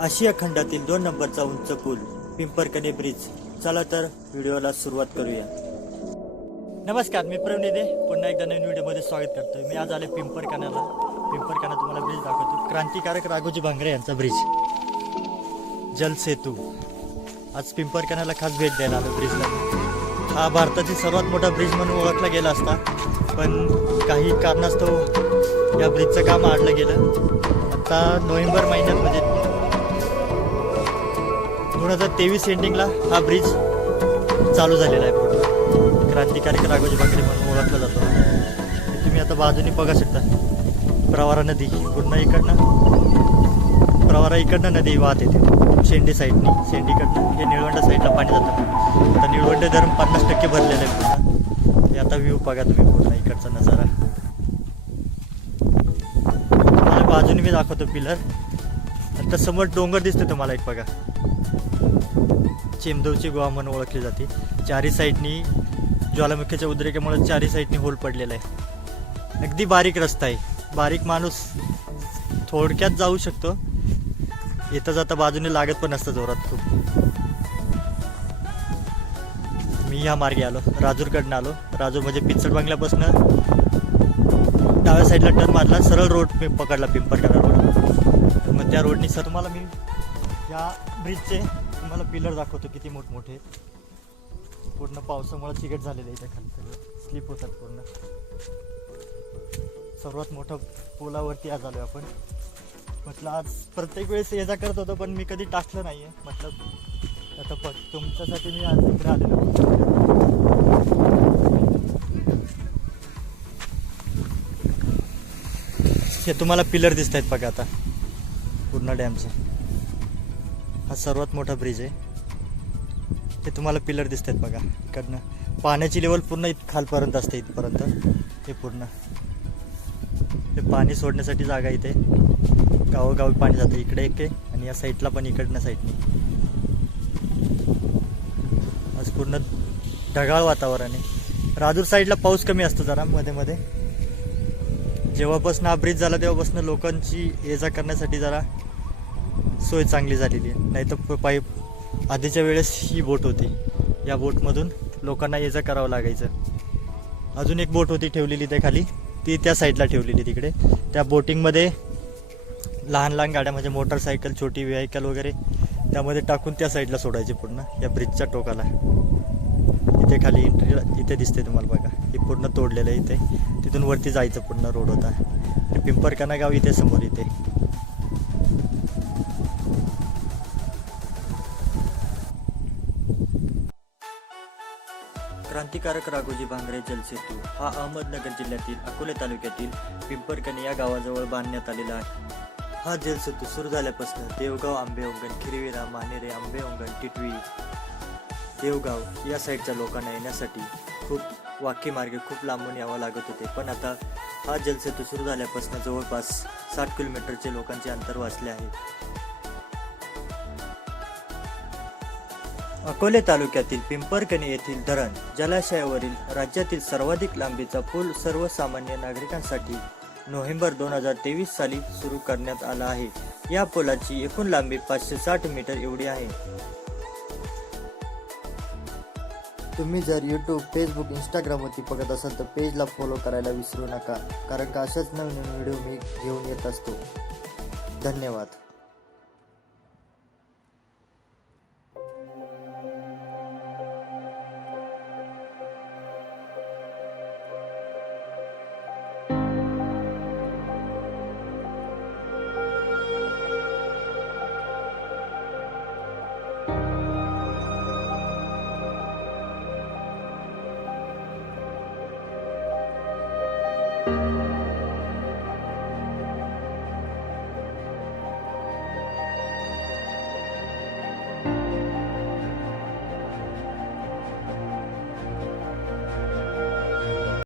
आशिया खंडातील 2 नंबरचा उंच पूल पिंपरकणे ब्रिज. चला तर व्हिडिओला सुरुवात करूया. नमस्कार, मी प्रवीण पुन्हा एकदा नवीन व्हिडिओमध्ये स्वागत करतोय. मी आज आले पिंपरकण्याला. पिंपरकणा तुम्हाला ब्रिज दाखवतो. क्रांतिकारक राघोजी भांगरे यांचा ब्रिज, जलसेतू. आज पिंपरकण्याला खास भेट द्यायला आलो ब्रिजला. हा भारतातील सर्वात मोठा ब्रिज म्हणून ओळखला गेला असता, पण काही कारणास्तव या ब्रिजचं काम आडलं गेलं. आता नोव्हेंबर महिन्यात म्हणजे 2023 एंडिंगला हा ब्रिज चालू झालेला आहे. पूर्ण क्रांतिकारक राघोजी भांगरे म्हणून ओळखला जातो. तुम्ही आता बाजूने बघा शकता प्रवारा नदी. पूर्ण इकडनं नदी वाहत येते शेंडी साईडनी. शेंडीकडनं हे निळवंडा साईडला पाणी जातं. आता निळवंडे धरण 50% भरलेलं आहे पूर्ण. हे आता व्ह्यू बघा तुम्ही, पूर्ण इकडचा नजारा. तुम्हाला बाजूने मी दाखवतो पिलर. आता समोर डोंगर दिसतो तुम्हाला एक बघा. चेमदवची गुहा म्हणून ओळखली जाते. चारी साईडनी ज्वालामुखीच्या उद्रेकामुळे चारी साईडनी होल पडलेला आहे. अगदी बारीक रस्ता आहे. बारीक माणूस थोडक्यात जाऊ शकतो. येता जाता बाजूने लागत पण असतं जोरात खूप. मी या मार्गे आलो, राजूरकडनं आलो. राजूर म्हणजे पिचड बंगल्यापासून डाव्या साईडला टर्न मारला, सरळ रोड मी पकडला पिंपरकणा रोड. मग त्या रोडनी सर तुम्हाला मी या ब्रिजचे तुम्हाला पिलर दाखवतो किती मोठमोठे. पूर्ण पावसामुळे चिकट झालेले इथे खाली स्लिप होतात पूर्ण. सर्वात मोठा पुलावरती आज आलो आपण. म्हटलं आज प्रत्येक वेळेस ये जा करत होतो, पण मी कधी टाकलं नाही आहे. म्हटलं आता तुमच्यासाठी मी आज इकडे आलेलो. हे तुम्हाला पिलर दिसत आहेत बघा आता पूर्ण डॅमचं. हा सर्वात मोठा ब्रिज आहे. हे तुम्हाला पिलर दिसत आहेत बघा. इकडनं पाण्याची लेवल पूर्ण खालपर्यंत असते, इथपर्यंत. हे पूर्ण हे पाणी सोडण्यासाठी जागा इथे. गावोगावी पाणी जातं. इकडे एक आहे आणि या साईडला पण इकडनं साईडनी. आज पूर्ण ढगाळ वातावरण आहे. राजूर साईडला पाऊस कमी असतो जरा मध्ये मध्ये. जेव्हापासून हा ब्रिज झाला तेव्हापासून लोकांची ये जा करण्यासाठी जरा सोय चांगली झालेली आहे. नाही तर आधीच्या वेळेस ही बोट होती. या बोटमधून लोकांना ये जा करावं लागायचं. अजून एक बोट होती ठेवलेली त्या खाली, ती त्या साईडला ठेवलेली तिकडे. त्या बोटिंगमध्ये लहान लहान गाड्या म्हणजे मोटरसायकल, छोटी व्हेकल वगैरे त्यामध्ये टाकून त्या साईडला सोडायचे पूर्ण या ब्रिजच्या टोकाला. इथे खाली एंट्री इथे दिसते तुम्हाला बघा. हे पूर्ण तोडलेलं आहे इथे. तिथून वरती जायचं पूर्ण रोड होता. आणि पिंपरकणा गाव इथे समोर इथे. क्रांतिकारक राघोजी भांगरे जलसेतू हा अहमदनगर जिल्ह्यातील अकोले तालुक्यातील पिंपरकणे या गावाजवळ बांधण्यात आलेला आहे. हा जलसेतू सुरू झाल्यापासून देवगाव, आंबेओंगण, खिरविरा, मानेरे, आंबेओंगण, टिटवी, देवगाव या साईडच्या लोकांना येण्यासाठी खूप वाकी मार्गे खूप लांबून यावं लागत होते. पण आता हा जलसेतू सुरू झाल्यापासून जवळपास 60 किलोमीटरचे लोकांचे अंतर वाचले आहे. अकोले तालुक्यातील पिंपरकणे येथील धरण जलाशयावरील राज्यातील सर्वाधिक लांबीचा पूल सर्वसामान्य नागरिकांसाठी नोव्हेंबर 2023 साली सुरू करण्यात आला आहे. या पुलाची एकूण लांबी 560 मीटर एवढी आहे. तुम्ही जर यूट्यूब, फेसबुक, इंस्टाग्रामवरती बघत असाल तर पेजला फॉलो करायला विसरू नका, कारण का अशाच नवीन व्हिडिओ मी घेऊन येत असतो. धन्यवाद.